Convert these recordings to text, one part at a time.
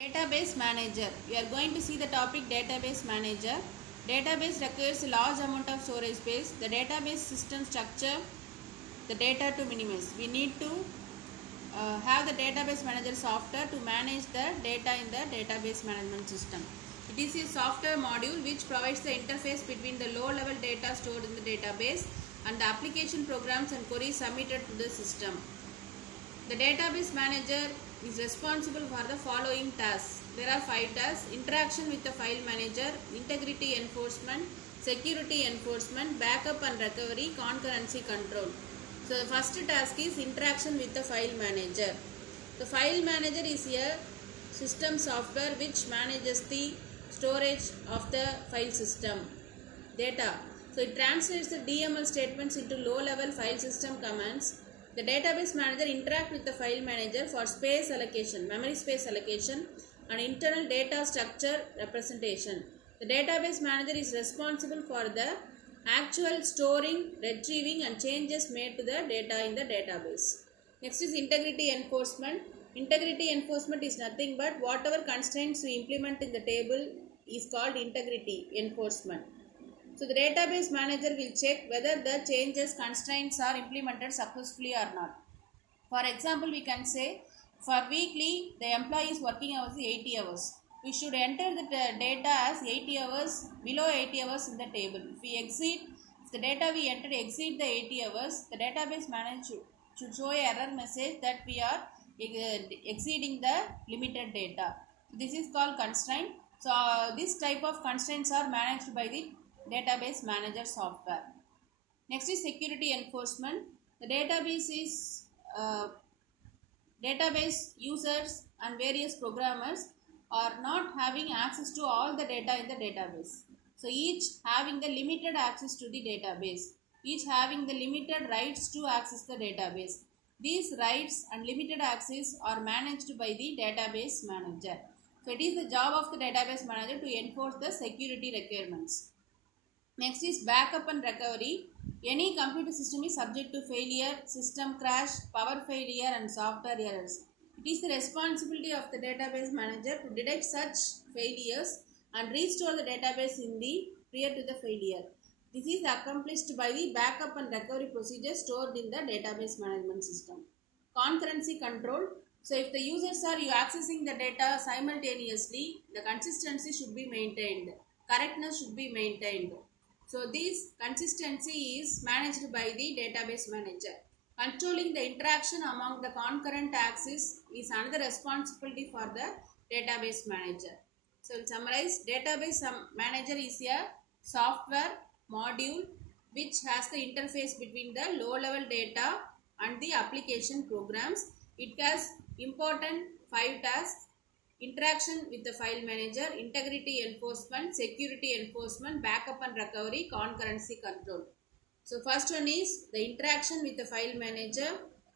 Database manager. We are going to see the topic database manager. Database requires a large amount of storage space. The database system structure the data to minimize. We need to have the database manager software to manage the data in the database management system. It is a software module which provides the interface between the low level data stored in the database and the application programs and queries submitted to the system. The database manager is responsible for the following tasks. There are 5 tasks: interaction with the file manager, integrity enforcement, security enforcement, backup and recovery, concurrency control. So the first task is interaction with the file manager. The file manager is a system software which manages the storage of the file system data. So it translates the DML statements into low level file system commands. The database manager interacts with the file manager for space allocation, memory space allocation and internal data structure representation. The database manager is responsible for the actual storing, retrieving and changes made to the data in the database. Next is integrity enforcement. Integrity enforcement is nothing but whatever constraints we implement in the table is called integrity enforcement. So the database manager will check whether the changes constraints are implemented successfully or not. For example, we can say for weekly the employee's working hours is 80 hours. We should enter the data as 80 hours, below 80 hours in the table. If the data we entered exceed the 80 hours, the database manager should show an error message that we are exceeding the limited data. This is called constraint. So this type of constraints are managed by the database manager software. Next is security enforcement. The database users and various programmers are not having access to all the data in the database. So each having the limited access to the database, each having the limited rights to access the database. These rights and limited access are managed by the database manager. So it is the job of the database manager to enforce the security requirements. Next is backup and recovery. Any computer system is subject to failure, system crash, power failure and software errors. It is the responsibility of the database manager to detect such failures and restore the database in the prior to the failure. This is accomplished by the backup and recovery procedure stored in the database management system. Concurrency control. So if the users are accessing the data simultaneously, the consistency should be maintained. Correctness should be maintained. So this consistency is managed by the database manager. Controlling the interaction among the concurrent axes is another responsibility for the database manager. So to summarize, database manager is a software module which has the interface between the low level data and the application programs. It has important 5 tasks: interaction with the file manager, integrity enforcement, security enforcement, backup and recovery, concurrency control. So first one is the interaction with the file manager.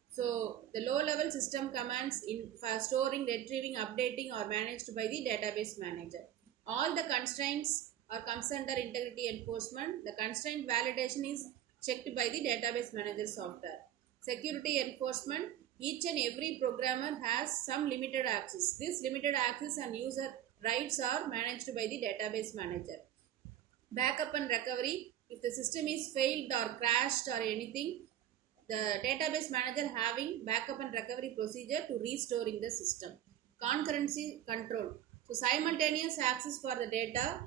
So the low level system commands for storing, retrieving, updating are managed by the database manager. All the constraints comes under integrity enforcement. The constraint validation is checked by the database manager software. Security enforcement. Each and every programmer has some limited access. This limited access and user rights are managed by the database manager. Backup and recovery. If the system is failed or crashed or anything, the database manager having backup and recovery procedure to restoring the system. Concurrency control. So simultaneous access for the data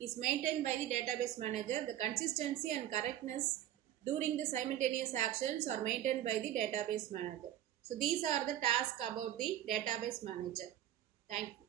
is maintained by the database manager. The consistency and correctness during the simultaneous actions are maintained by the database manager. So these are the tasks about the database manager. Thank you.